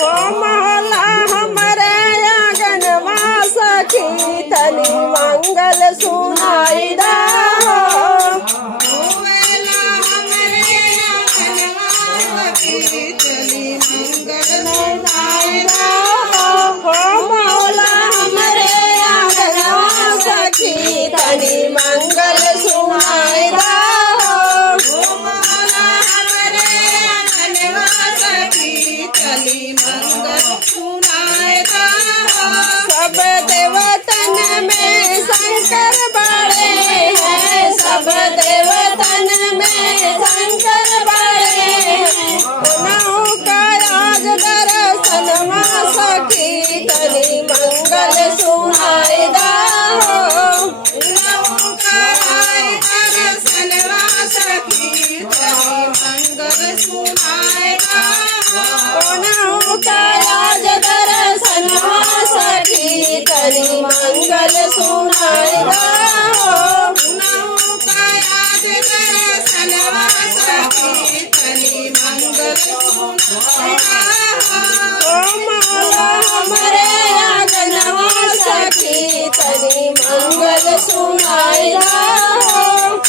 हो महला हमरे आंगनवा सखी तनी मंगल सुनाई दा तनी मंगल सुनाई दा सब देवतन में शंकर बड़े हैं सब देवतन में शंकर बड़े हैं उन्हों का आज दर्शनवा सखी तनी मंगल सुनाई दा आज दर्शनवा सखी तनी मंगल सुनाई दा हमरे आंगनवा सखी तनी मंगल सुनाई दा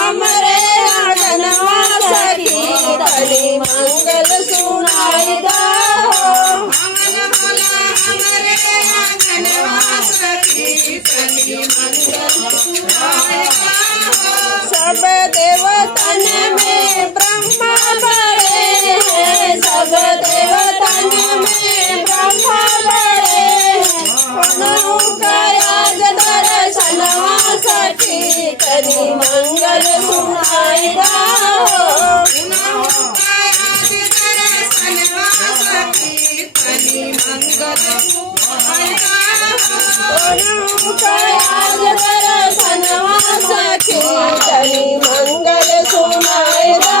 हमरे आंगनवा सखी तनी मंगल सुनाई दा सब देवतन में ब्रह्मा बड़े हैं सब देवतन में ब्रह्मा बड़े हैं उन्हों का आज दर्शनवा सखी तनी मंगल सुनाई दा आज दर्शनवा सखी तनी मंगल सुनाई दा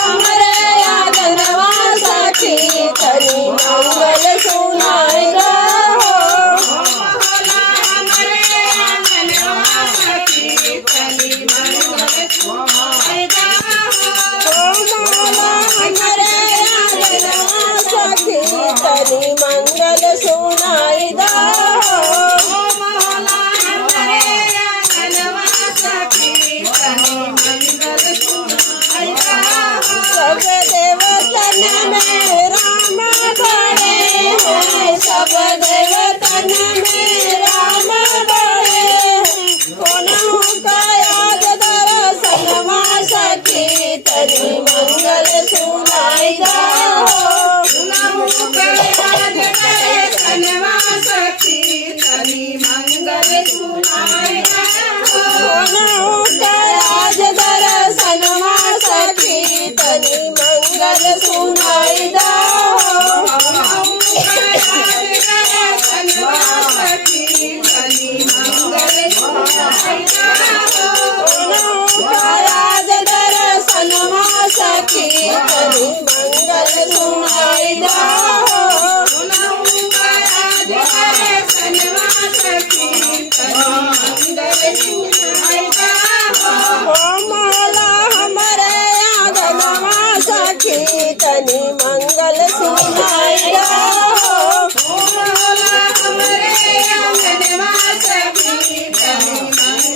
हमरे आंगनवा सखी तनी मंगल सुनाई दा तनी मंगल सुनाई दा सब देवतन में राम बड़े हैं सब देवतन में राम बड़े हैं उन्हों का आज दर्शनवा सखी तनी मंगल सुनाई दा आज दर्शनवा सखी तनी मंगल सुनाई दा आज दर्शनवा सखी तनी मंगल सुनाई दा हमरे आंगनवा सखी तनी मंगल सुनाई दा हमरे आंगनवा सखी तनी मंगल